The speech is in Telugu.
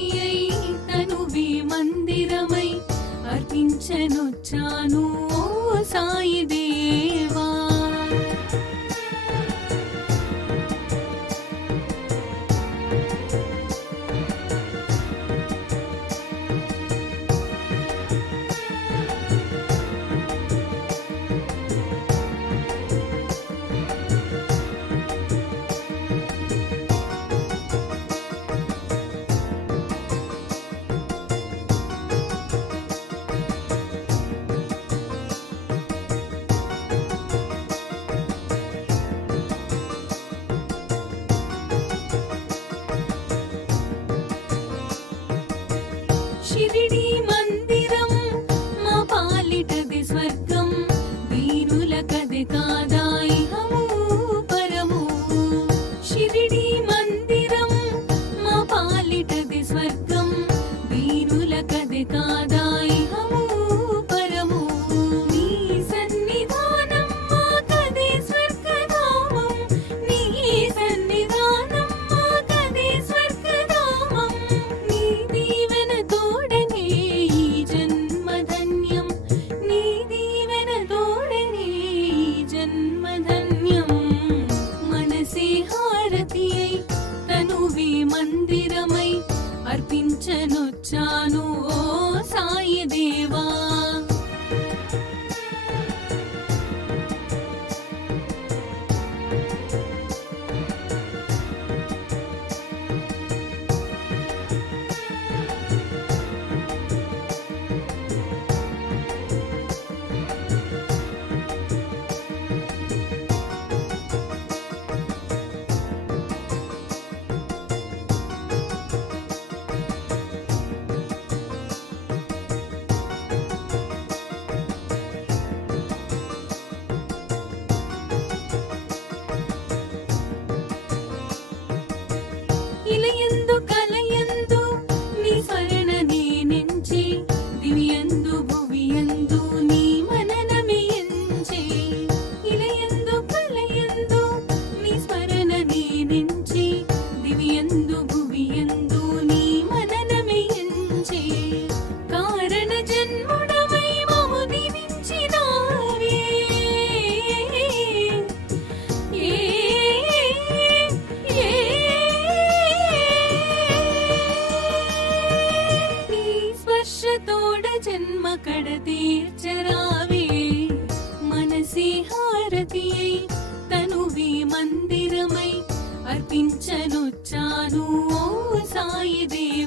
హారతియై తనువి మందిరమై అర్పించనొచ్చాను ఓ సాయి దేవా. షిరిడి మందిరం మా పాలిటది స్వర్గం, వీరులకది కాదా ఇహము పరము. షిరిడి మందిరం మా పాలిటది స్వర్గం, వీరులకది కాదా ఇహము పరము. నీ సన్నిధానం మాకది స్వర్గధామం, నీ సన్నిధానం మాకది స్వర్గధామం. నీ దీవెన తోడనే ఈ జన్మధన్యం, నీ దీవెన తోడనే ఈ జన్మధన్యం. మనసే హారతియై తనువి మందిరమై అర్పించనొచ్చాను ఓ సాయి దేవా. ఇలయందు కలయందు నీ స్మరణ నేనెంచి, దివ్యందు భువియందు నీ మననమే ఎంచి. ఇలయందు కలయందు నీ స్మరణ నేనెంచి, దివ్యందు భువియందు నీ మననమే ఎంచి. కారణ జన్ముడవై మము దీవించినావే, నీ స్పర్శతోడ జన్మ కడ తీర్చరావే. మనసే హారతియై తనువి మందిరమై అర్పించనొచ్చాను ఓ సాయి దేవా.